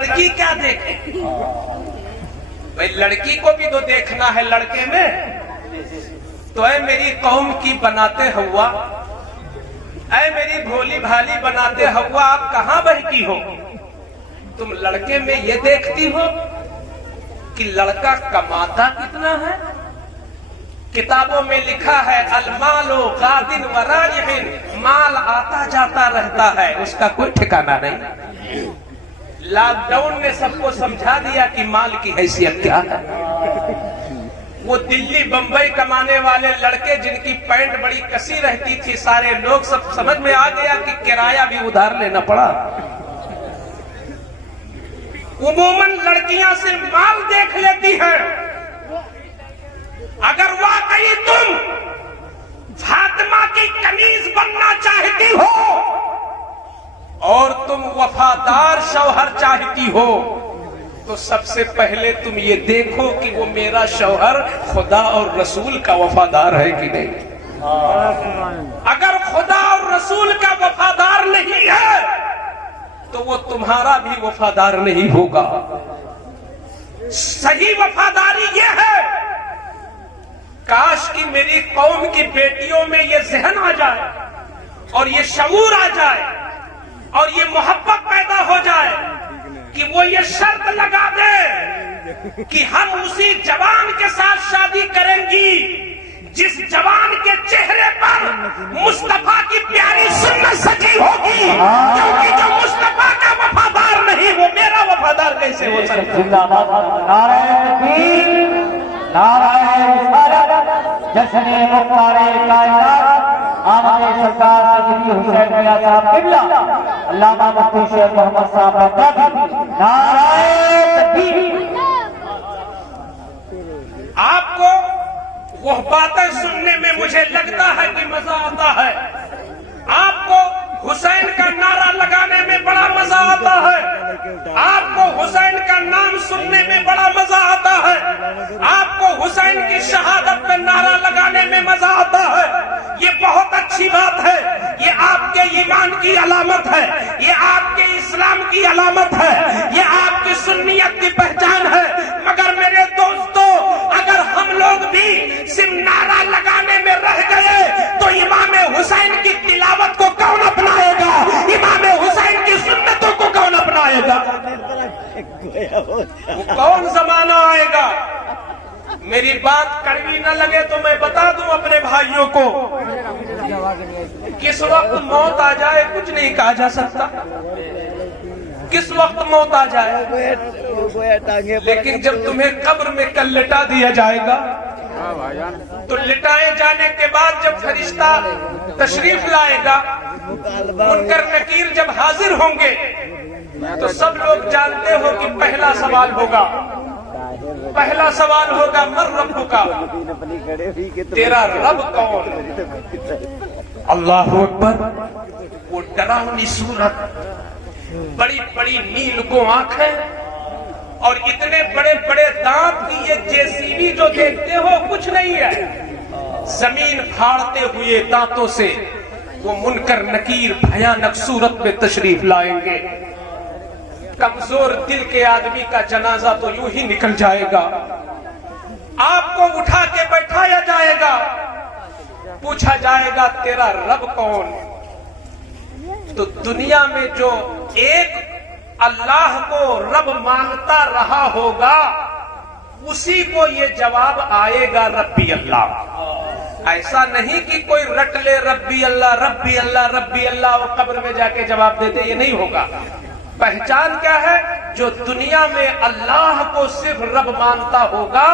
لڑکی کیا دیکھے؟ بھئی لڑکی کو بھی تو دیکھنا ہے لڑکے میں. تو اے میری قوم کی بناتے ہوا، اے میری بھولی بھالی بناتے ہوا، آپ کہاں بہتی ہو؟ تم لڑکے میں یہ دیکھتی ہو کہ لڑکا کماتا کتنا ہے؟ کتابوں میں لکھا ہے المال غاد وراجع، مال آتا جاتا رہتا ہے، اس کا کوئی ٹھکانہ نہیں. لاک ڈاؤن نے سب کو سمجھا دیا کہ مال کی حیثیت کیا ہے. وہ دلی بمبئی کمانے والے لڑکے جن کی پینٹ بڑی کسی رہتی تھی، سارے لوگ سب سمجھ میں آ گیا کہ کرایہ بھی ادھار لینا پڑا. عموماً لڑکیاں سے مال دیکھ لیتی ہیں. اگر واقعی تم فاطمہ کی کنیز بننا چاہتی ہو اور تم وفادار شوہر چاہتی ہو تو سب سے پہلے تم یہ دیکھو کہ وہ میرا شوہر خدا اور رسول کا وفادار ہے کہ نہیں. اگر خدا اور رسول کا وفادار نہیں ہے تو وہ تمہارا بھی وفادار نہیں ہوگا. صحیح وفاداری یہ ہے، کاش کہ میری قوم کی بیٹیوں میں یہ ذہن آ جائے اور یہ شعور آ جائے اور یہ محبت پیدا ہو جائے کہ وہ یہ شرط لگا دے کہ ہم اسی جوان کے ساتھ شادی کریں گی جس جوان کے چہرے پر مصطفیٰ کی پیاری سنت سجی ہوگی، کیونکہ جو مصطفیٰ کا وفادار نہیں وہ میرا وفادار کیسے ہو سکتا ہے؟ نعرہ تکبیر، نعرہ رسالت، جشن مختار کائنات آمد سرکار سیدی حسین میاں صاحب قبلہ علامہ مفتی شیخ محمد صاحب بغدادی. نعرہ تکبیر. آپ کو وہ باتیں سننے میں مجھے لگتا ہے کہ مزہ آتا ہے، آپ کو حسین کا نعرہ لگانے میں بڑا مزہ آتا ہے، آپ کو حسین کا نام سننے میں بڑا مزہ آتا ہے، آپ کو حسین کی شہادت میں نعرہ لگانے میں مزہ آتا ہے. یہ بہت اچھی بات ہے، یہ آپ کے ایمان کی علامت ہے، یہ آپ کے اسلام کی علامت ہے، یہ آپ کی سنیت کی پہچان ہے. مگر میرے دوستو، اگر ہم لوگ بھی صرف نعرہ لگانے میں رہ گئے تو امام حسین کی تلاوت کو کون اپنائے گا؟ امام حسین کی سنتوں کو کون اپنائے گا؟ وہ کون زمانہ آئے گا؟ میری بات کڑوی نہ لگے تو میں بتا دوں اپنے بھائیوں کو، کس وقت موت آ جائے کچھ نہیں کہا جا سکتا، کس وقت موت آ جائے. لیکن جب تمہیں قبر میں کل لٹا دیا جائے گا تو لٹائے جانے کے بعد جب فرشتہ تشریف لائے گا، منکر نکیر جب حاضر ہوں گے تو سب لوگ جانتے ہو کہ پہلا سوال ہوگا، پہلا سوال ہوگا من ربک، تیرا رب کون؟ اللہ اکبر. وہ ڈراؤنی صورت، بڑی بڑی نیل کو آنکھیں اور اتنے بڑے بڑے دانت کی یہ JCB جو دیکھتے ہو کچھ نہیں ہے. زمین پھاڑتے ہوئے دانتوں سے وہ منکر نکیر بھیانک صورت میں تشریف لائیں گے. کمزور دل کے آدمی کا جنازہ تو یوں ہی نکل جائے گا. آپ کو اٹھا کے بیٹھایا جائے گا، پوچھا جائے گا تیرا رب کون؟ تو دنیا میں جو ایک اللہ کو رب مانتا رہا ہوگا اسی کو یہ جواب آئے گا ربی اللہ. ایسا نہیں کہ کوئی رٹ لے ربی اللہ ربی اللہ ربی اللہ اور قبر میں جا کے جواب دے دے، یہ نہیں ہوگا. پہچان کیا ہے؟ جو دنیا میں اللہ کو صرف رب مانتا ہوگا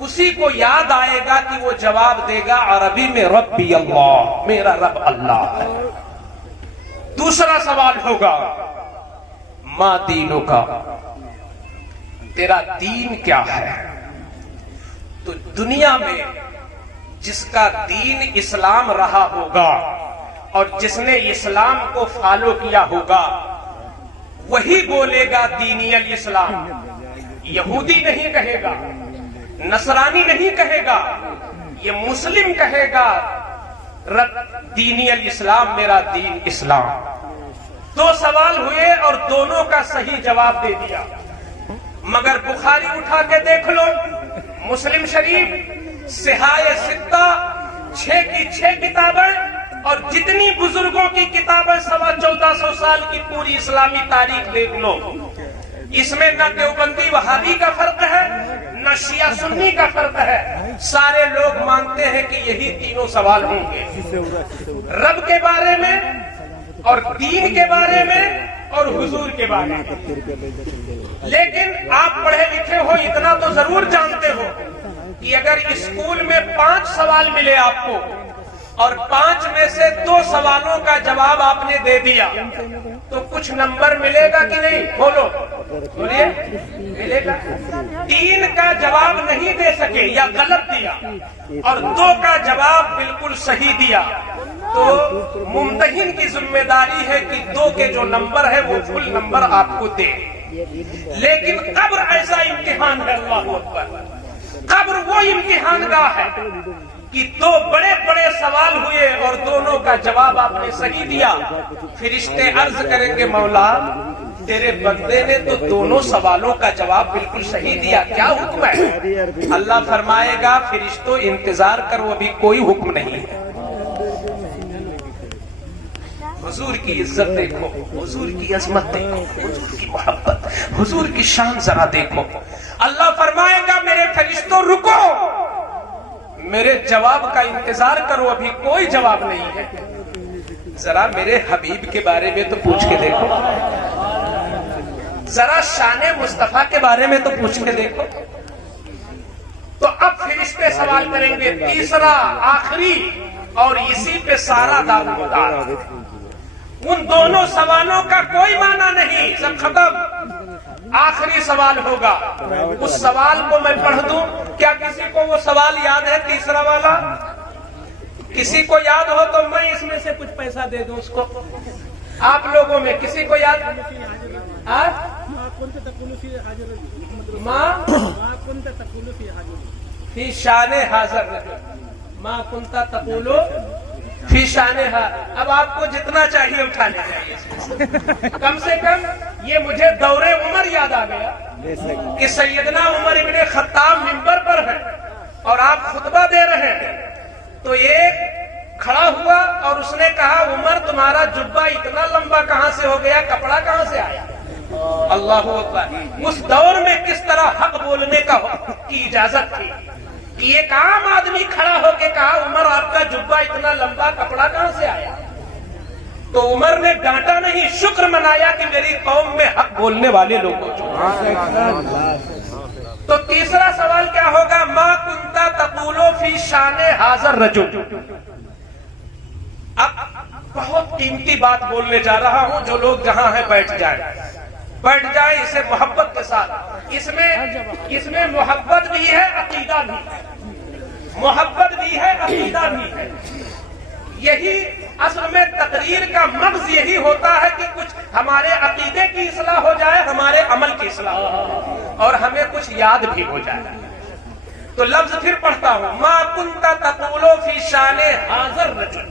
اسی کو یاد آئے گا کہ وہ جواب دے گا عربی میں ربی اللہ، میرا رب اللہ ہے. دوسرا سوال ہوگا ما دینوں کا، تیرا دین کیا ہے؟ تو دنیا میں جس کا دین اسلام رہا ہوگا اور جس نے اسلام کو فالو کیا ہوگا وہی بولے گا دینی الاسلام. یہودی نہیں کہے گا، نصرانی نہیں کہے گا، یہ مسلم کہے گا دینی الاسلام، میرا دین اسلام. دو سوال سوال ہوئے اور دونوں کا صحیح جواب دے دیا، مگر بخاری اٹھا کے دیکھ لو، مسلم شریف، صحاح ستہ، 6 کی 6 کتابیں، اور جتنی بزرگوں کی کتابیں 1450 سال کی پوری اسلامی تاریخ دیکھ لو، اس میں نہ دیوبندی وہابی کا فرق ہے، نہ شیعہ سنی کا فرق ہے، سارے لوگ مانتے ہیں کہ یہی تینوں سوال ہوں گے، رب کے بارے میں اور دین کے بارے میں اور حضور کے بارے میں۔ لیکن آپ پڑھے لکھے ہو، اتنا تو ضرور جانتے ہو کہ اگر اسکول میں 5 سوال ملے آپ کو اور 5 میں سے 2 سوالوں کا جواب آپ نے دے دیا تو کچھ نمبر ملے گا کہ نہیں؟ بولو، بولیے، ملے گا۔ 3 کا جواب نہیں دے سکے یا غلط دیا اور 2 کا جواب بالکل صحیح دیا تو ممتحن کی ذمہ داری ہے کہ 2 کے جو نمبر ہے وہ فل نمبر آپ کو دے۔ لیکن قبر ایسا امتحان ہے، اللہ اکبر، قبر وہ امتحان گاہ ہے کہ 2 بڑے بڑے سوال ہوئے اور دونوں کا جواب آپ نے صحیح دیا، فرشتے عرض کریں گے مولا تیرے بندے نے تو دونوں سوالوں کا جواب بالکل صحیح دیا، کیا حکم ہے؟ اللہ فرمائے گا فرشتوں انتظار کرو، ابھی کوئی حکم نہیں ہے۔ حضور کی عزت دیکھو، حضور کی عظمت دیکھو، حضور کی محبت، حضور کی شان ذرا دیکھو۔ اللہ فرمائے گا میرے فرشتوں رکو، میرے جواب کا انتظار کرو، ابھی کوئی جواب نہیں ہے، ذرا میرے حبیب کے بارے میں تو پوچھ کے دیکھو، ذرا شان مصطفیٰ کے بارے میں تو پوچھ کے دیکھو۔ تو اب فرشتے سوال کریں گے، تیسرا آخری، اور اسی پہ سارا دار و مدار۔ ان دونوں سوالوں کا کوئی معنی نہیں، سب ختم، آخری سوال ہوگا۔ اس سوال کو میں پڑھ دوں، کیا کسی کو وہ سوال یاد ہے تیسرا والا؟ کسی کو یاد ہو تو میں اس میں سے کچھ پیسہ دے دوں اس کو، آپ لوگوں میں کسی کو یاد؟ ماں فی شان حاضر، ماں کنتا تقولو فی شان حاضر۔ اب آپ کو جتنا چاہیے اٹھانے چاہیے، کم سے کم یہ مجھے دور عمر یاد آ گیا کہ سیدنا عمر ابن خطاب منبر پر ہے اور آپ خطبہ دے رہے ہیں، تو ایک کھڑا ہوا اور اس نے کہا عمر تمہارا جبہ اتنا لمبا کہاں سے ہو گیا، کپڑا کہاں سے آیا؟ اللہ اکبر۔ اس دور میں کس طرح حق بولنے کی اجازت تھی کہ ایک عام آدمی کھڑا ہو کے کہا عمر آپ کا جبہ اتنا لمبا کپڑا کہاں سے آیا؟ تو عمر نے ڈانٹا نہیں، شکر منایا کہ میری قوم میں حق بولنے والے لوگوں کو۔ تو تیسرا سوال کیا ہوگا؟ ما کنتا تقولو فی شان حاضر رجل۔ اب بہت قیمتی بات بولنے جا رہا ہوں، جو لوگ جہاں ہیں بیٹھ جائیں اسے محبت کے ساتھ۔ اس میں محبت بھی ہے، عقیدہ بھی ہے، محبت بھی ہے، عقیدہ بھی ہے۔ یہی اصل میں تقریر کا مغز یہی ہوتا ہے کہ کچھ ہمارے عقیدے کی اصلاح ہو جائے، ہمارے عمل کی اصلاح ہو جائے اور ہمیں کچھ یاد بھی ہو جائے۔ تو لفظ پھر پڑھتا ہوں، ما کنت تقولو فی شان حاضر رجل۔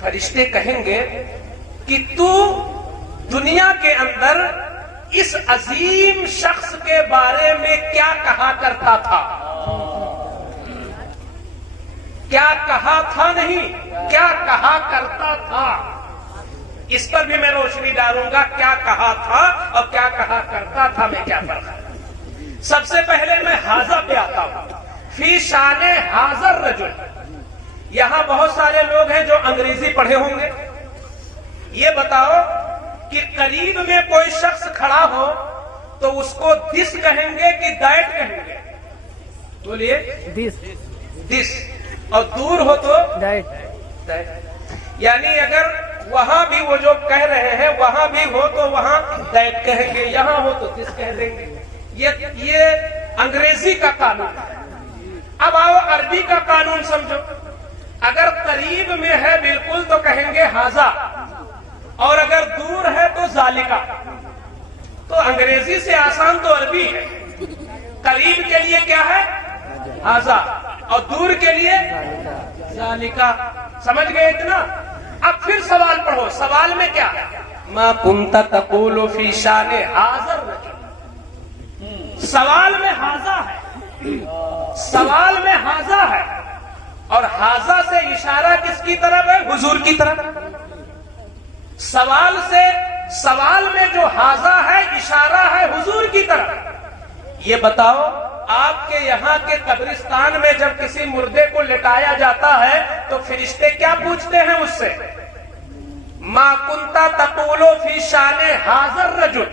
فرشتے کہیں گے کہ تو دنیا کے اندر اس عظیم شخص کے بارے میں کیا کہا کرتا تھا؟ کیا کہا تھا نہیں، کیا کہا کرتا تھا؟ اس پر بھی میں روشنی ڈالوں گا، کیا کہا تھا اور کیا کہا کرتا تھا میں کیا فرق ہے۔ سب سے پہلے میں حاضر پہ آتا ہوں، فی شان حاضر رجل۔ یہاں بہت سارے لوگ ہیں جو انگریزی پڑھے ہوں گے، یہ بتاؤ کہ قریب میں کوئی شخص کھڑا ہو تو اس کو دس کہیں گے کہ دیٹ کہیں گے؟ بولیے، دس، اور دور ہو تو دیٹ۔ یعنی اگر وہاں بھی وہ جو کہہ رہے ہیں وہاں بھی ہو تو وہاں دیٹ کہیں گے، یہاں ہو تو دس کہہ دیں گے۔ یہ انگریزی کا قانون ہے۔ اب آؤ عربی کا قانون سمجھو، اگر قریب میں ہے بالکل تو کہیں گے حاضا، اور اگر دور ہے تو ذالکا۔ تو انگریزی سے آسان تو عربی ہے، قریب کے لیے کیا ہے؟ حاضا، اور دور کے لیے ذالکا۔ سمجھ گئے اتنا؟ اب پھر سوال پڑھو، سوال میں کیا ہے؟ ما كنت تقول في شان حاضر رجل. سوال میں حاضہ ہے, سوال میں حاضہ ہے, اور حاضہ سے اشارہ کس کی طرف ہے؟ حضور کی طرف. سوال سے, سوال میں جو حاضہ ہے اشارہ ہے حضور کی طرف. یہ بتاؤ آپ کے یہاں کے قبرستان میں جب کسی مردے کو لٹایا جاتا ہے تو فرشتے کیا پوچھتے ہیں اس سے؟ ما کنتا تقول فی شان حاضر رجل.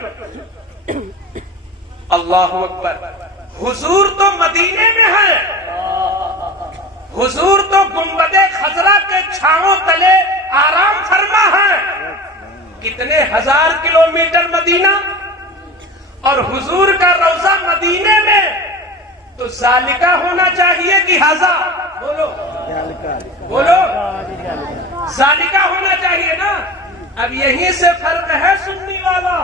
اللہ اکبر. حضور تو مدینے میں ہے, حضور تو گنبد خضرا کے چھاؤں تلے آرام فرما ہے. کتنے ہزار کلومیٹر مدینہ, اور حضور کا روضہ مدینے میں, تو ذالکہ ہونا چاہیے کہ حاضہ؟ بولو بولو, ذالکہ ہونا چاہیے نا. اب یہیں سے فرق ہے سنی والا,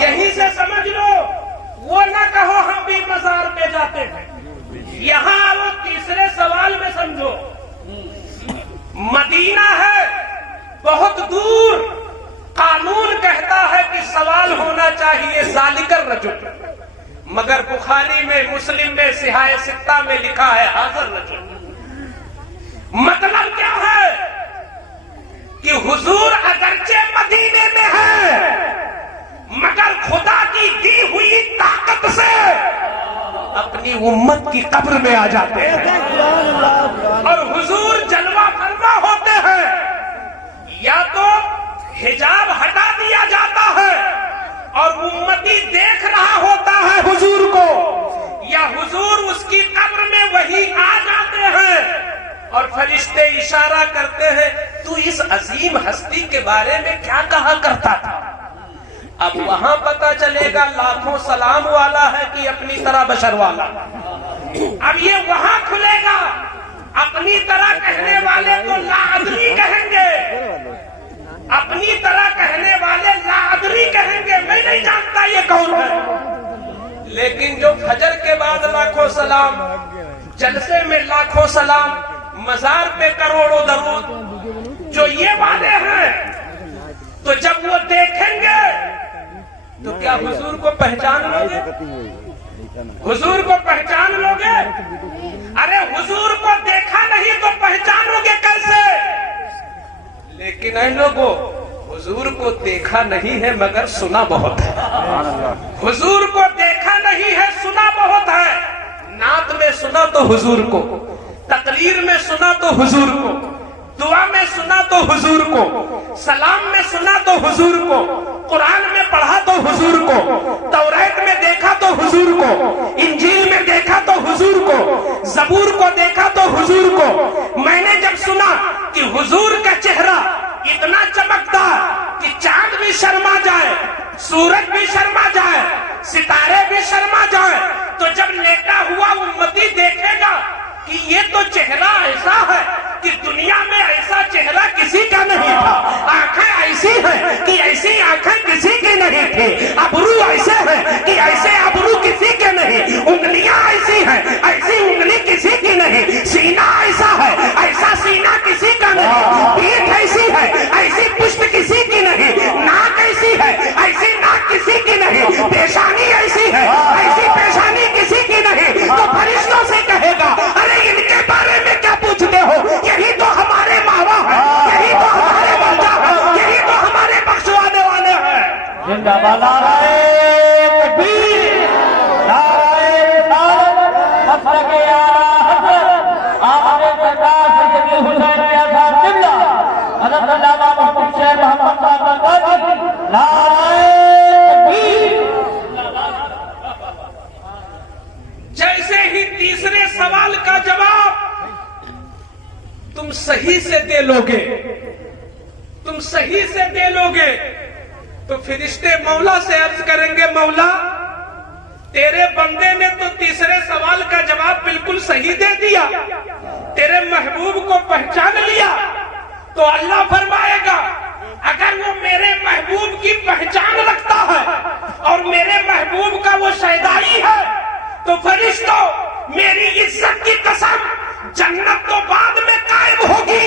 یہیں سے سمجھ لو. وہ نہ کہو ہم بھی مزار پہ جاتے ہیں, یہاں وہ تیسرے سوال میں سمجھو. مدینہ ہے بہت دور, قانون کہتا ہے کہ سوال ہونا چاہیے ذالک الرجل, مگر بخاری میں, مسلم میں, صحاح ستہ میں لکھا ہے حاضر رجل. مطلب کیا ہے کہ حضور اگرچہ مدینے میں ہے مگر خدا کی دی ہوئی طاقت سے اپنی امت کی قبر میں آ جاتے ہیں, اور حضور جلوہ فرما ہوتے ہیں. یا تو حجاب ہٹا دیا جاتا ہے اور امتی دیکھ رہا ہوتا ہے حضور کو, یا حضور اس کی قبر میں وہی آ جاتے ہیں اور فرشتے اشارہ کرتے ہیں تو اس عظیم ہستی کے بارے میں کیا کہا کرتا تھا. اب وہاں پتہ چلے گا لاکھوں سلام والا ہے کہ اپنی طرح بشر والا. اب یہ وہاں کھلے گا. اپنی طرح کہنے والے تو لا ادری کہیں گے, اپنی طرح کہنے والے لا ادری کہیں گے, میں نہیں جانتا یہ کون ہے. لیکن جو فجر کے بعد لاکھوں سلام, جلسے میں لاکھوں سلام, مزار پہ کروڑوں درود, جو یہ والے ہیں, تو جب وہ دیکھیں گے تو کیا حضور کو پہچان لو گے؟ حضور کو پہچان لو گے؟ ارے حضور کو دیکھا نہیں تو پہچانو گے کیسے؟ لیکن اے لوگوں, حضور کو دیکھا نہیں ہے مگر سنا بہت ہے. حضور کو دیکھا نہیں ہے, سنا بہت ہے. نعت میں سنا تو حضور کو, تقریر میں سنا تو حضور کو, دعا میں سنا تو حضور کو, سلام میں سنا تو حضور کو, قرآن میں پڑھا تو حضور کو, توریت میں دیکھا تو حضور کو, انجیل میں دیکھا تو حضور کو, زبور کو دیکھا تو حضور کو. میں نے جب سنا کہ حضور کا چہرہ اتنا چمکدار کہ چاند بھی شرما جائے, سورج بھی شرما جائے, ستارے بھی شرما جائے, تو جب لیٹا ہوا امتی دیکھے گا کہ یہ تو چہرہ ایسا ہے کہ دنیا میں ایسا چہرہ کسی کا نہیں تھا, آنکھیں ایسی ہیں کہ ایسی آنکھیں کسی کی نہیں تھی, ابرو ایسے ہیں کہ ایسے ابرو کسی کے نہیں, انگلیاں ایسی ہیں ایسی انگلی کسی کی نہیں, سینہ ایسا ہے ایسا سینہ کسی کا نہیں, پیٹھ ایسی ہے ایسی پشت کسی کی نہیں, ناک ایسی ہے ایسی ناک کسی کی نہیں, پیشانی ایسی ہے ایسی پیشانی کسی کی نہیں. تو فرشتوں سے کہے گا ارے ان کے بارے میں کیا پوچھتے ہو, یہی تو ہمارے ماوا ہے, یہی تو ہمارے بچہ ہے, یہی تو ہمارے بخشوانے والے ہیں. زندہ باد نعرہ تکبیر, نعرہ رسالت, مسلک اعلیٰ حضرت آمد سرکار سید حسین میاں صاحب قبلہ حضرت علامہ مفتی شیخ محمد صاحب بغدادی, نعرہ تکبیر. جیسے ہی تیسرے سوال کا جواب تم صحیح سے دے لوگے, تم صحیح سے دے لوگے, تو فرشتے مولا سے عرض کریں گے مولا تیرے بندے نے تو تیسرے سوال کا جواب بالکل صحیح دے دیا, تیرے محبوب کو پہچان لیا. تو اللہ فرمائے گا اگر وہ میرے محبوب کی پہچان رکھتا ہے اور میرے محبوب کا وہ شیدائی ہے تو فرشتوں میری عزت کی قسم جنت تو بعد میں قائم ہوگی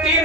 3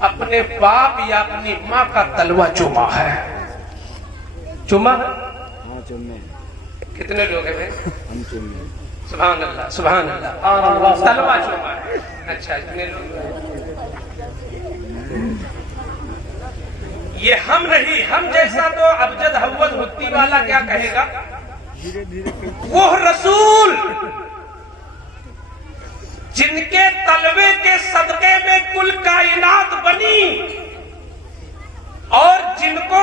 اپنے باپ یا اپنی ماں کا تلوا چوما ہے؟ چوما ہے؟ کتنے لوگ ہیں بھائی؟ سبحان اللہ سبحان اللہ، تلوا چوما ہے۔ اچھا اتنے لوگ، یہ ہم نہیں، ہم جیسا تو ابجد حود ہتی والا کیا کہے گا؟ وہ رسول جن کے تلوے کے صدقے میں کل کائنات بنی اور جن کو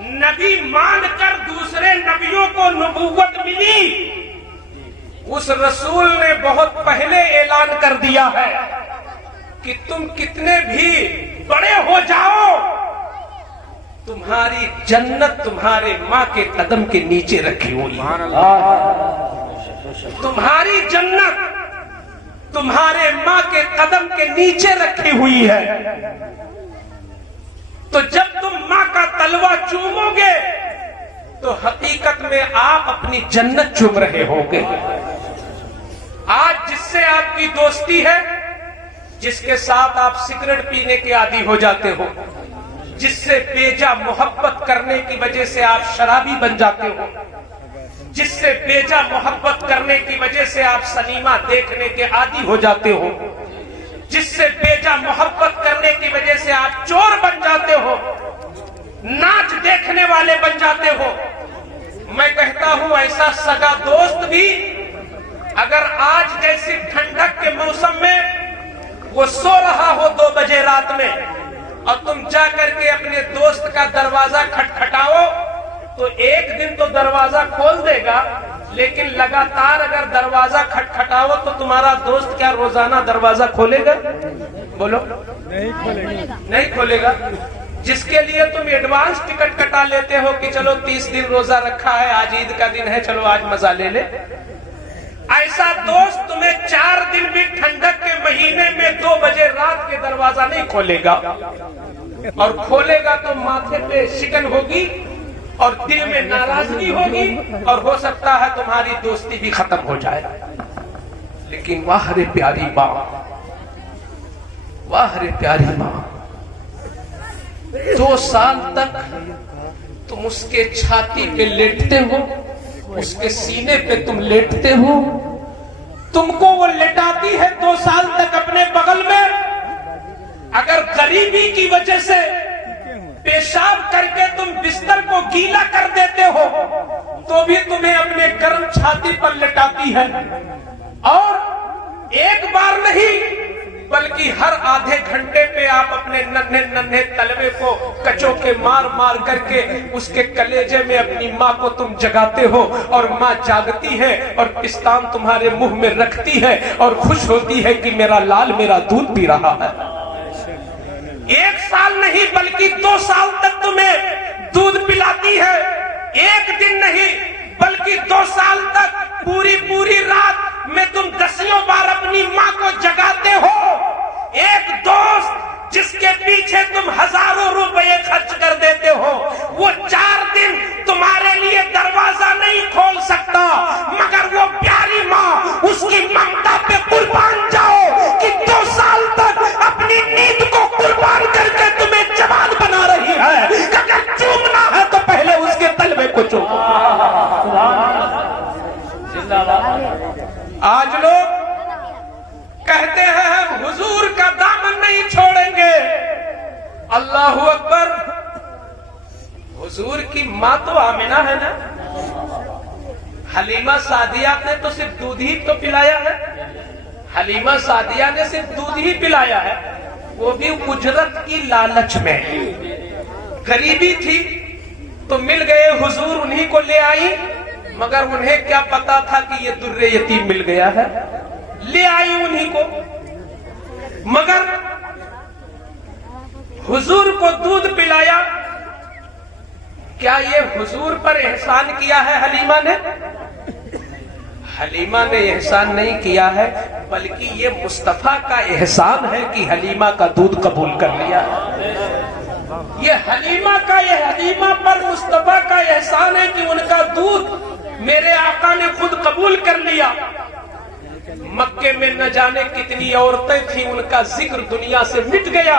نبی مان کر دوسرے نبیوں کو نبوت ملی، اس رسول نے بہت پہلے اعلان کر دیا ہے کہ تم کتنے بھی بڑے ہو جاؤ، تمہاری جنت تمہارے ماں کے قدم کے نیچے رکھی ہوئی ہے۔ تمہاری جنت تمہارے ماں کے قدم کے نیچے رکھی ہوئی ہے۔ تو جب تم ماں کا تلوا چومو گے تو حقیقت میں آپ اپنی جنت چوم رہے ہوگے۔ آج جس سے آپ کی دوستی ہے، جس کے ساتھ آپ سگریٹ پینے کے عادی ہو جاتے ہو، جس سے بیجا محبت کرنے کی وجہ سے آپ شرابی بن جاتے ہو، جس سے بیجا محبت کرنے کی وجہ سے آپ سنیما دیکھنے کے عادی ہو جاتے ہو، جس سے بیجا محبت کرنے کی وجہ سے آپ چور بن جاتے ہو، ناچ دیکھنے والے بن جاتے ہو، میں کہتا ہوں ایسا سگا دوست بھی اگر آج جیسی ٹھنڈک کے موسم میں وہ سو رہا ہو 2 بجے رات میں اور تم جا کر کے اپنے دوست کا دروازہ کھٹکھٹاؤ تو ایک دن تو دروازہ کھول دے گا، لیکن لگاتار اگر دروازہ کھٹکھٹاؤ تو تمہارا دوست کیا روزانہ دروازہ کھولے گا؟ بولو نہیں کھولے گا۔ جس کے لیے تم ایڈوانس ٹکٹ کٹا لیتے ہو کہ چلو 30 دن روزہ رکھا ہے، آج عید کا دن ہے، چلو آج مزہ لے لے، ایسا دوست تمہیں 4 دن بھی ٹھنڈک کے مہینے میں 2 بجے رات کے دروازہ نہیں کھولے گا، اور کھولے گا تو ماتھے پہ شکن ہوگی اور دل میں ناراضگی ہوگی اور ہو سکتا ہے تمہاری دوستی بھی ختم ہو جائے۔ لیکن واہ رے پیاری ماں، واہ رے پیاری ماں، 2 سال تک تم اس کے چھاتی پہ لیٹتے ہو، اس کے سینے پہ تم لیٹتے ہو، تم کو وہ لٹاتی ہے 2 سال تک اپنے بغل میں، اگر غریبی کی وجہ سے پیشاب کر کے تم بستر کو گیلا کر دیتے ہو تو بھی تمہیں اپنے گرم چھاتی پر لٹاتی ہے، اور ایک بار نہیں بلکہ ہر آدھے گھنٹے پہ آپ اپنے ننھے ننھے تلوے کو کچوں کے مار مار کر کے اس کے کلیجے میں اپنی ماں کو تم جگاتے ہو، اور ماں جاگتی ہے اور پستان تمہارے منہ میں رکھتی ہے اور خوش ہوتی ہے کہ میرا لال میرا دودھ پی رہا ہے۔ 1 سال نہیں بلکہ 2 سال تک تمہیں دودھ پلاتی ہے، 1 دن نہیں بلکہ 2 سال تک پوری رات میں تم 10 بار اپنی ماں کو جگاتے ہو۔ ایک دوست جس کے پیچھے تم ہزاروں روپے خرچ کر دیتے ہو، وہ 4 دن تمہارے لیے دروازہ نہیں کھول سکتا، مگر وہ پیاری ماں اس کی ممتا پہ قربان جاؤ کہ 2 سال تک اپنی نیند کو قربان کر کے تمہیں جوان بنا رہی ہے۔ اگر چومنا ہے تو پہلے اس کے تلوے کو چومو۔ آج لوگ کہتے ہیں ہم حضور کا دامن نہیں چھوڑیں گے، اللہ اکبر، حضور کی ماں تو آمنہ ہے نا، حلیمہ سعدیہ نے تو صرف دودھ ہی تو پلایا ہے، حلیمہ سعدیہ نے صرف دودھ ہی پلایا ہے، وہ بھی اجرت کی لالچ میں، غریبی تھی تو مل گئے حضور، انہی کو لے آئی، مگر انہیں کیا پتا تھا کہ یہ در یتیم مل گیا ہے، لے آئی انہی کو، مگر حضور کو دودھ پلایا۔ کیا یہ حضور پر احسان کیا ہے حلیمہ نے؟ حلیمہ نے احسان نہیں کیا ہے، بلکہ یہ مصطفیٰ کا احسان ہے کہ حلیمہ کا دودھ قبول کر لیا۔ یہ حلیمہ پر مصطفیٰ کا احسان ہے کہ ان کا دودھ میرے آقا نے خود قبول کر لیا۔ مکے میں نہ جانے کتنی عورتیں تھیں، ان کا ذکر دنیا سے مٹ گیا،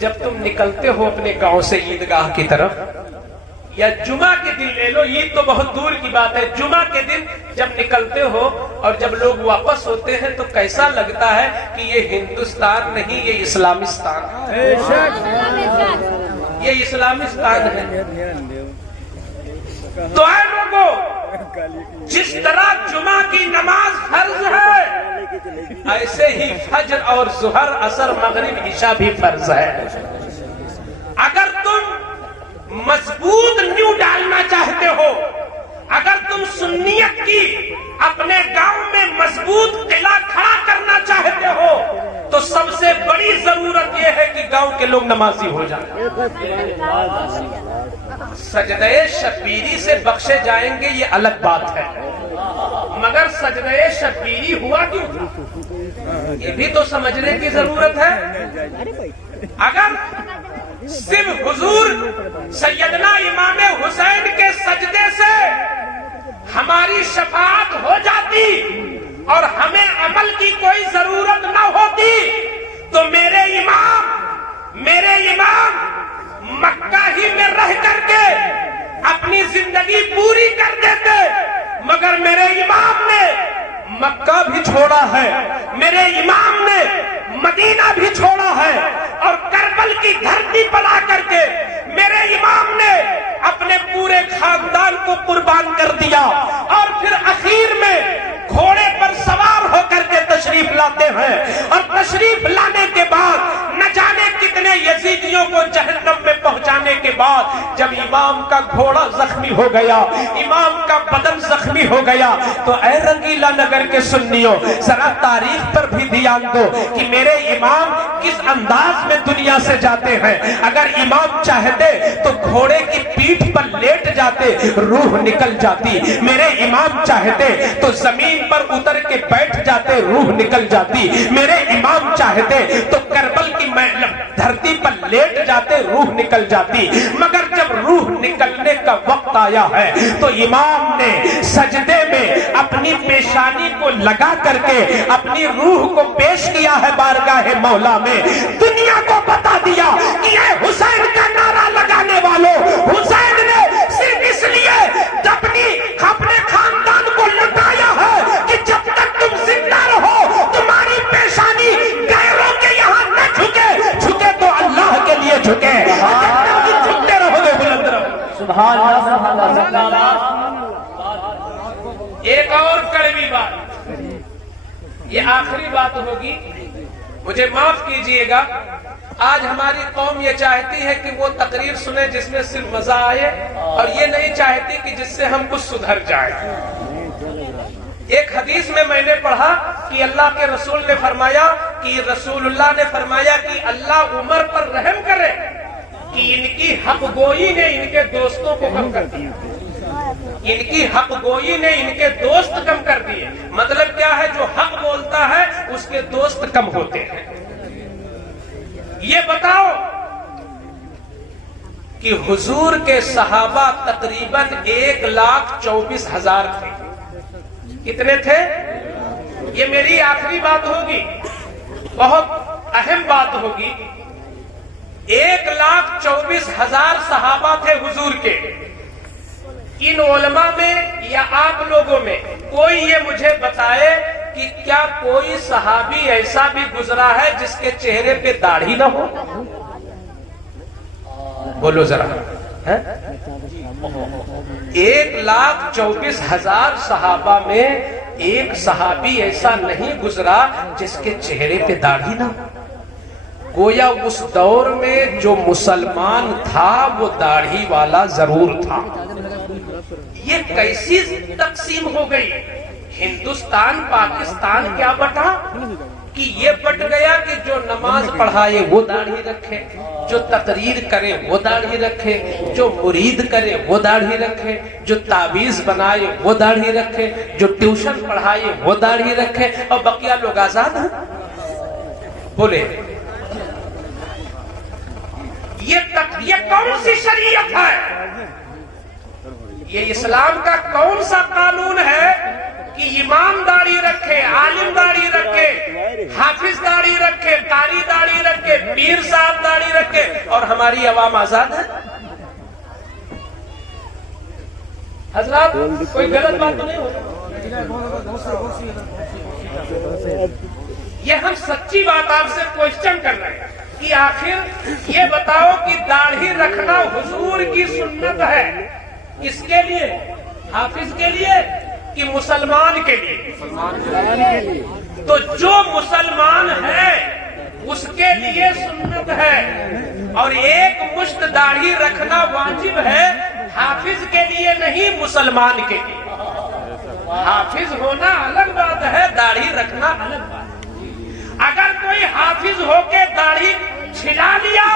جب تم نکلتے ہو اپنے گاؤں سے عیدگاہ کی طرف، یا جمعہ کے دن لے لو، عید تو بہت دور کی بات ہے، جمعہ کے دن جب نکلتے ہو اور جب لوگ واپس ہوتے ہیں تو کیسا لگتا ہے کہ یہ ہندوستان نہیں، یہ اسلامستان ہے، یہ اسلامستان ہے۔ تو اے لوگوں، جس طرح جمعہ کی نماز فرض ہے، ایسے ہی فجر اور ظہر، عصر، مغرب، عشاء بھی فرض ہے۔ اگر تم مضبوط نیو ڈالنا چاہتے ہو، اگر تم سنیت کی اپنے گاؤں میں مضبوط قلعہ کھڑا کرنا چاہتے ہو تو سب سے بڑی ضرورت یہ ہے کہ گاؤں کے لوگ نمازی ہو جائیں۔ سجدہ شبیری سے بخشے جائیں گے یہ الگ بات ہے، مگر سجدہ شبیری ہوا کیوں تھا یہ بھی تو سمجھنے کی ضرورت ہے۔ اگر صرف حضور سیدنا امام حسین کے سجدے سے ہماری شفاعت ہو جاتی اور ہمیں عمل کی کوئی ضرورت نہ ہوتی تو میرے امام مکہ ہی میں رہ کر کے اپنی زندگی پوری کر دیتے، مگر میرے امام نے مکہ بھی چھوڑا ہے، میرے امام نے مدینہ بھی چھوڑا ہے، اور کربل کی دھرتی پر آ کر کے میرے امام نے اپنے پورے خاندان کو قربان کر دیا، اور پھر اخیر میں گھوڑے پر سوار ہو کر کے تشریف لاتے ہیں، اور تشریف لانے کے بعد نہ جانے کتنے یزیدیوں کو جہنم میں پہنچانے کے بعد جب امام کا گھوڑا زخمی ہو گیا، امام کا بدن زخمی ہو گیا، تو اے رنگیلا نگر کے سنیوں، ذرا تاریخ پر بھی دھیان دو کہ میرے امام کس انداز میں دنیا سے جاتے ہیں۔ اگر امام چاہتے تو گھوڑے کی پیٹھ پر لیٹ جاتے، روح نکل جاتی، میرے امام چاہتے تو زمین پر اتر کے بیٹھ جاتے، روح نکل جاتی، میرے امام چاہتے تو کربل کی دھرتی پر لیٹ جاتے، روح نکل جاتی، مگر جب روح نکلنے کا وقت آیا ہے تو امام نے سجدے میں اپنی پیشانی کو لگا کر کے اپنی روح کو پیش کیا ہے بارگاہ مولا میں، دنیا کو بتا دیا کہ اے حسین کا نعرہ لگانے والوں، حسین نے صرف اس لیے اپنے خاندان کو لٹایا ہے کہ جب تک تم زندہ رہو تمہاری پیشانی غیروں کے یہاں نہ جھکے تو اللہ کے لیے جھکے، جھکتے رہو گے بلند رہو۔ سبحان اللہ، سبحان اللہ۔ ایک اور کڑوی بات، یہ آخری بات ہوگی، مجھے معاف کیجئے گا، آج ہماری قوم یہ چاہتی ہے کہ وہ تقریر سنے جس میں صرف مزہ آئے، اور یہ نہیں چاہتی کہ جس سے ہم کچھ سدھر جائیں۔ ایک حدیث میں نے پڑھا کہ اللہ کے رسول نے فرمایا کہ رسول اللہ نے فرمایا کہ اللہ عمر پر رحم کرے کہ ان کی حق گوئی نے ان کے دوستوں کو کم کر دیا، ان کی حق گوئی نے ان کے دوست کم کر دیے۔ مطلب کیا ہے؟ جو حق بولتا ہے اس کے دوست کم ہوتے ہیں۔ یہ بتاؤ کہ حضور کے صحابہ تقریباً 1,24,000 تھے، کتنے تھے؟ یہ میری آخری بات ہوگی، بہت اہم بات ہوگی۔ 1,24,000 صحابہ تھے حضور کے۔ ان علماء میں یا آپ لوگوں میں کوئی یہ مجھے بتائے کہ کیا کوئی صحابی ایسا بھی گزرا ہے جس کے چہرے پہ داڑھی نہ ہو؟ بولو ذرا۔ 1,24,000 صحابہ میں ایک صحابی ایسا نہیں گزرا جس کے چہرے پہ داڑھی نہ ہو۔ گویا اس دور میں جو مسلمان تھا وہ داڑھی والا ضرور تھا۔ یہ کیسی تقسیم ہو گئی؟ ہندوستان پاکستان کیا بٹا کہ یہ بٹ گیا کہ جو نماز پڑھائے وہ داڑھی رکھے، جو تقریر کرے وہ داڑھی رکھے، جو مرید کرے وہ داڑھی رکھے، جو تعویذ بنائے وہ داڑھی رکھے، جو ٹیوشن پڑھائے وہ داڑھی رکھے، اور بقیہ لوگ آزاد ہیں۔ بولے یہ کون سی شریعت ہے؟ یہ اسلام کا کون سا قانون ہے کہ امام داڑھی رکھے، عالم داڑھی رکھے، حافظ داڑھی رکھے، قاری داڑھی رکھے، پیر صاحب داڑھی رکھے، اور ہماری عوام آزاد ہے؟ حضرات کوئی غلط بات تو نہیں ہو؟ یہ ہم سچی بات آپ سے کوشچن کر رہے ہیں کہ آخر یہ بتاؤ کہ داڑھی رکھنا حضور کی سنت ہے، کس کے لیے؟ حافظ کے لیے کہ مسلمان کے لیے؟ تو جو مسلمان ہے اس کے لیے سنت ہے، اور ایک مشت داڑھی رکھنا واجب ہے، حافظ کے لیے نہیں، مسلمان کے لیے۔ حافظ ہونا الگ بات ہے، داڑھی رکھنا الگ بات ہے۔ اگر کوئی حافظ ہو کے داڑھی چھلا لیا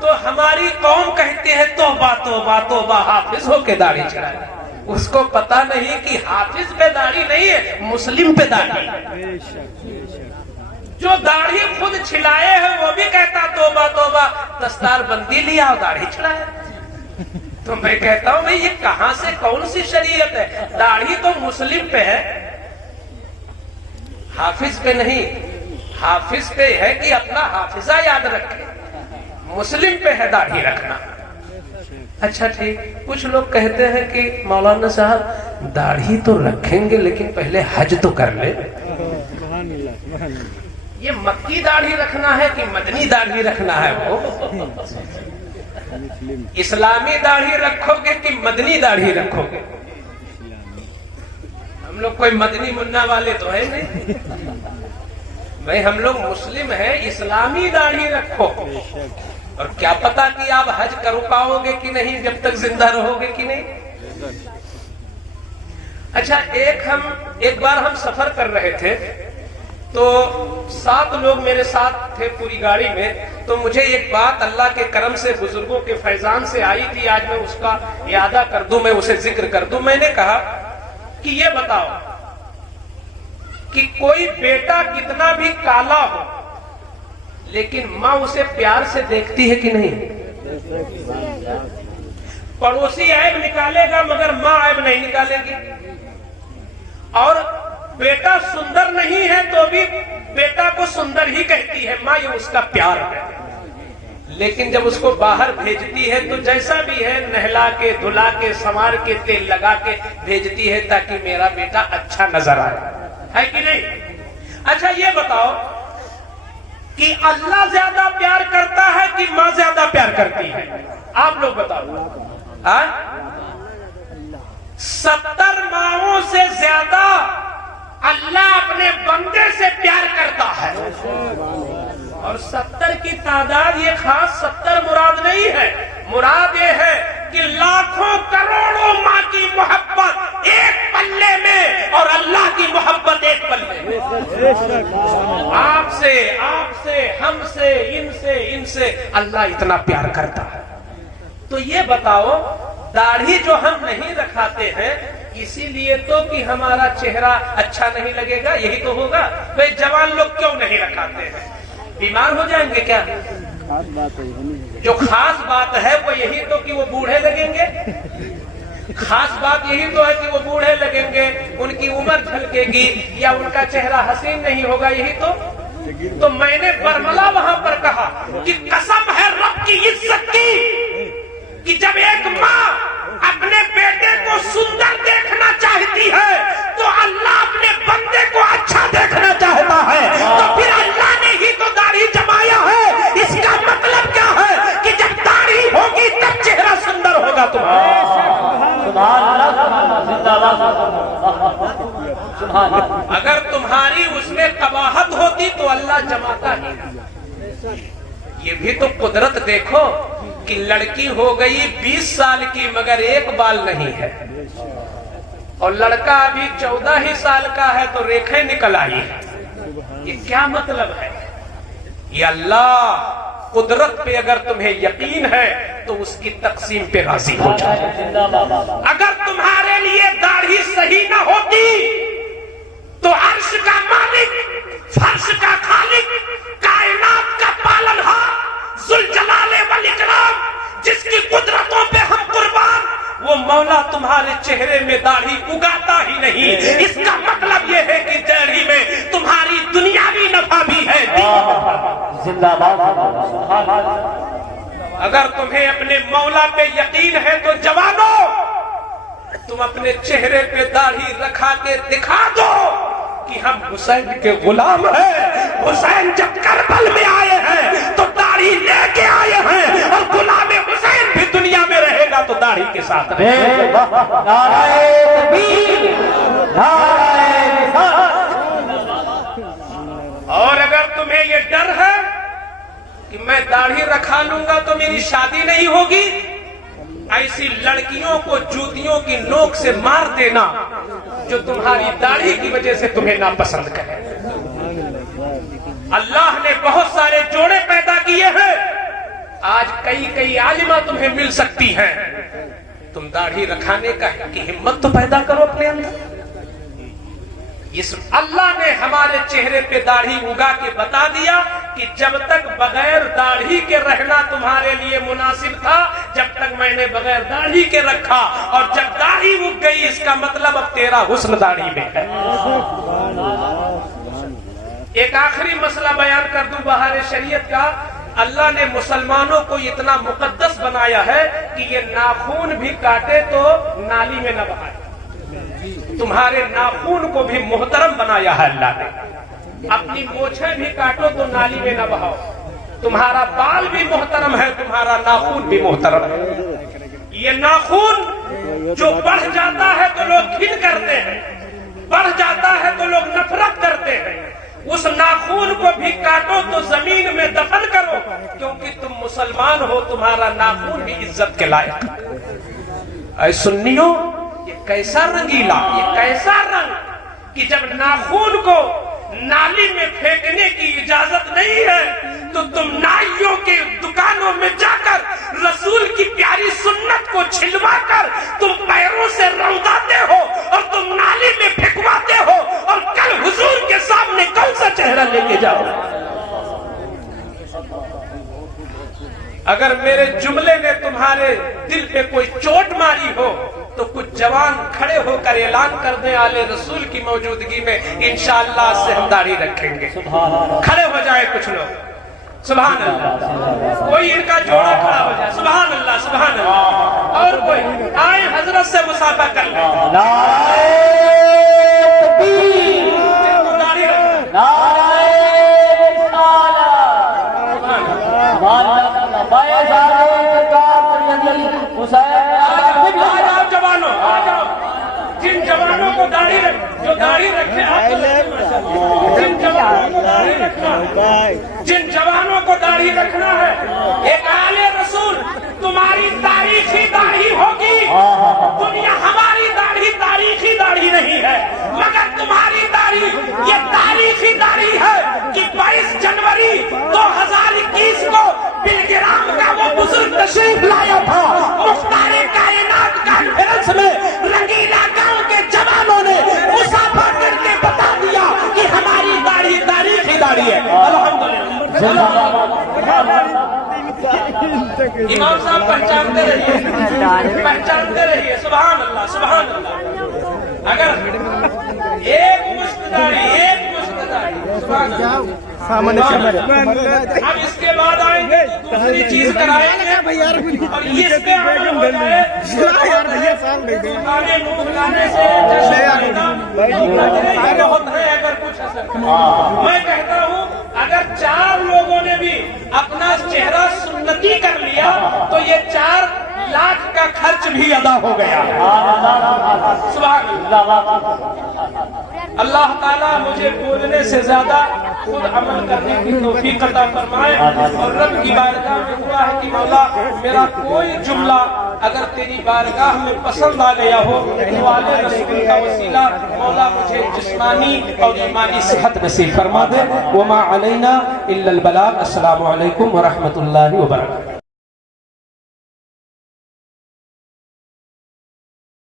تو ہماری قوم کہتے ہیں توبہ توبہ توبہ، حافظ ہو کے داڑھی چھلا لیا۔ اس کو پتا نہیں کہ حافظ پہ داڑھی نہیں ہے، مسلم پہ داڑھی ہے۔ جو داڑھی خود چھلائے ہیں وہ بھی کہتا توبہ توبہ، دستار بندی لیا اور داڑھی چھلایا۔ تو میں کہتا ہوں بھئی یہ کہاں سے کون سی شریعت ہے؟ داڑھی تو مسلم پہ ہے، حافظ پہ نہیں۔ حافظ پہ ہے کہ اپنا حافظہ یاد رکھے، مسلم پہ ہے داڑھی رکھنا۔ اچھا ٹھیک، کچھ لوگ کہتے ہیں کہ مولانا صاحب داڑھی تو رکھیں گے لیکن پہلے حج تو کر لیں۔ یہ مکی داڑھی رکھنا ہے کہ مدنی داڑھی رکھنا ہے؟ وہ اسلامی داڑھی رکھو گے کہ مدنی داڑھی رکھو گے؟ ہم لوگ کوئی مدنی منا والے تو ہے نہیں بھائی، ہم لوگ مسلم ہیں، اسلامی داڑھی رکھو۔ اور کیا پتا کہ آپ حج کر پاؤ گے کہ نہیں جب تک زندہ رہو گے کہ نہیں۔ اچھا، ایک بار ہم سفر کر رہے تھے تو 7 لوگ میرے ساتھ تھے پوری گاڑی میں، تو مجھے ایک بات اللہ کے کرم سے بزرگوں کے فیضان سے آئی تھی، آج میں اس کا اعادہ کر دوں، میں اسے ذکر کر دوں۔ میں نے کہا کہ یہ بتاؤ کہ کوئی بیٹا کتنا بھی کالا ہو لیکن ماں اسے پیار سے دیکھتی ہے کہ نہیں؟ پڑوسی عیب نکالے گا مگر ماں عیب نہیں نکالے گی۔ اور بیٹا سندر نہیں ہے تو بھی بیٹا کو سندر ہی کہتی ہے ماں، یہ اس کا پیار ہے۔ لیکن جب اس کو باہر بھیجتی ہے تو جیسا بھی ہے نہلا کے دھلا کے سنوار کے تیل لگا کے بھیجتی ہے تاکہ میرا بیٹا اچھا نظر آئے، ہے کہ نہیں؟ اچھا یہ بتاؤ کہ اللہ زیادہ پیار کرتا ہے کہ ماں زیادہ پیار کرتی ہے؟ آپ لوگ بتاؤ۔ 70 ماؤں سے زیادہ اللہ اپنے بندے سے پیار کرتا ہے، اور 70 کی تعداد یہ خاص 70 مراد نہیں ہے، مراد یہ ہے کہ لاکھوں کروڑوں ماں کی محبت ایک پلے میں اور اللہ کی محبت ایک پلے میں۔ آپ سے ہم سے ان سے اللہ اتنا پیار کرتا ہے۔ تو یہ بتاؤ، داڑھی جو ہم نہیں رکھاتے ہیں اسی لیے تو کہ ہمارا چہرہ اچھا نہیں لگے گا، یہی تو ہوگا۔ بھئی جوان لوگ کیوں نہیں رکھاتے ہیں؟ بیمار ہو جائیں گے کیا؟ جو خاص بات ہے وہ یہی تو کہ وہ بوڑھے لگیں گے، خاص بات یہی تو ہے کہ وہ بوڑھے لگیں گے، ان کی عمر جھلکے گی یا ان کا چہرہ حسین نہیں ہوگا، یہی تو میں نے برملا وہاں پر کہا کہ قسم ہے رب کی عزت کی کہ جب ایک ماں اپنے بیٹے کو سندر دیکھنا چاہتی ہے تو اللہ اپنے بندے کو اچھا دیکھنا چاہتا ہے، تو پھر اللہ نے ہی تو داڑھی جمایا ہے۔ اس کا مطلب کیا ہے کہ جب داڑھی ہوگی تب چہرہ سندر ہوگا تمہارا۔ اگر تمہاری اس میں قباحت ہوتی تو اللہ جماتا ہی نہ۔ یہ بھی تو قدرت دیکھو کہ لڑکی ہو گئی 20 سال کی مگر ایک بال نہیں ہے، اور لڑکا ابھی 14 ہی سال کا ہے تو ریکھیں نکل آئی ہے۔ یہ کیا مطلب ہے؟ یہ اللہ قدرت پہ اگر تمہیں یقین ہے تو اس کی تقسیم پہ راضی ہو جائے۔ اگر تمہارے لیے داڑھی صحیح نہ ہوتی تو عرش کا مالک، فرش کا خالق، کائنات کا پالنہار، ذوالجلال والاکرام، جس کی قدرتوں پہ ہم قربان، وہ مولا تمہارے چہرے میں داڑھی اگاتا ہی نہیں. اس کا مطلب یہ ہے کہ داڑھی میں تمہاری دنیاوی نفع بھی ہے. زندہ باد. اگر تمہیں اپنے مولا پہ یقین ہے تو جوانوں تم اپنے چہرے پہ داڑھی رکھا کے دکھا دو کہ ہم حسین کے غلام ہیں. حسین جب کربل میں آئے ہیں تو داڑھی لے کے آئے ہیں, اور غلام حسین بھی دنیا میں رہے گا تو داڑھی کے ساتھ رہے گا. نعرہ تکبیر, نعرہ رسالت. اور اگر تمہیں یہ ڈر ہے کہ میں داڑھی رکھا لوں گا تو میری شادی نہیں ہوگی, ایسی لڑکیوں کو جوتیوں کی نوک سے مار دینا جو تمہاری داڑھی کی وجہ سے تمہیں ناپسند کرے. اللہ نے بہت سارے جوڑے پیدا کیے ہیں, آج کئی عالمہ تمہیں مل سکتی ہیں. تم داڑھی رکھانے کی ہمت تو پیدا کرو اپنے اندر. اللہ نے ہمارے چہرے پہ داڑھی اگا کے بتا دیا کہ جب تک بغیر داڑھی کے رہنا تمہارے لیے مناسب تھا, جب تک میں نے بغیر داڑھی کے رکھا, اور جب داڑھی اگ گئی اس کا مطلب اب تیرا حسن داڑھی میں ہے. ایک آخری مسئلہ بیان کر دوں بہار شریعت کا. اللہ نے مسلمانوں کو اتنا مقدس بنایا ہے کہ یہ ناخون بھی کاٹے تو نالی میں نہ بہائے. تمہارے ناخون کو بھی محترم بنایا ہے اللہ نے. اپنی مونچھیں بھی کاٹو تو نالی میں نہ بہاؤ. تمہارا بال بھی محترم ہے, تمہارا ناخون بھی محترم ہے. یہ ناخون جو بڑھ جاتا ہے تو لوگ گھن کرتے ہیں, بڑھ جاتا ہے تو لوگ نفرت کرتے ہیں. اس ناخون کو بھی کاٹو تو زمین میں دفن کرو, کیونکہ تم مسلمان ہو, تمہارا ناخون بھی عزت کے لائق. اے سنیوں, یہ کیسا رنگیلا, یہ کیسا رنگ کہ جب ناخون کو نالی میں پھینکنے کی اجازت نہیں ہے تو تم نائیوں کے دکانوں میں جا کر رسول کی پیاری سنت کو چھلوا کر تم پیروں سے رونگاتے ہو اور تم نالی میں پھینکواتے ہو, اور کل حضور کے سامنے کون سا چہرہ لے کے جاؤ. اگر میرے جملے نے تمہارے دل پہ کوئی چوٹ ماری ہو تو کچھ جوان کھڑے ہو کر اعلان کر دیں آل رسول کی موجودگی میں انشاءاللہ سے ہم داڑھی رکھیں گے. کھڑے ہو جائے کچھ لوگ, سبحان اللہ. کوئی ان کا جوڑا کھڑا ہو جائے, سبحان اللہ سبحان اللہ. اور کوئی آئے حضرت سے مصافحہ کر لیں. نعرہ تکبیر, داڑھی رکھیں. نعرہ رسالت. آجاؤ جوانوں, آجاؤ. جن جوانوں کو داڑھی جو داڑھی رکھے, جن جوانوں کو داڑھی رکھنا, جن جوانوں کو داڑھی رکھنا ہے, ایک آل رسول تمہاری تاریخی داڑھی ہوگی. دنیا ہماری داڑھی تاریخی داڑھی نہیں ہے, مگر تمہاری داڑھی یہ تاریخی داڑھی ہے کہ 22 جنوری 2021 کو بلگرام کا وہ بزرگ تشریف لایا تھا. مختار کائنات کانفرنس میں رنگیلا گاؤں کے جوانوں نے مصافحہ کر کے بتا دیا کہ ہماری داڑھی تاریخی داڑھی ہے. الحمدللہ. امام صاحب پہچانتے رہیے, سبحان اللہ سبحان اللہ. اگر ایک مشت داڑھی, سبحان اللہ. اب اس کے بعد آئیں گے تو دوسری چیز کرائیں گے, اور اس پہ عمل ہو جائے آنے منہ بلانے سے بہت ہے. اگر کچھ اثر میں کہتا ہوں, اگر 4 لوگوں نے بھی اپنا چہرہ سنتی کر لیا تو یہ 4 لاکھ کا خرچ بھی ادا ہو گیا. سبحان اللہ. اللہ تعالیٰ مجھے بولنے سے زیادہ خود عمل کرنے کی توفیق عطا فرمائے, اور رب کی بارگاہ میں دعا ہے کہ مولا میرا کوئی جملہ اگر تیری بارگاہ میں پسند آ گیا ہو تو آل رسول کا وسیلہ مولا مجھے جسمانی اور ایمانی صحت نصیب فرما دے. وما علینا الا البلاغ. السلام علیکم ورحمۃ اللہ وبرکاتہ.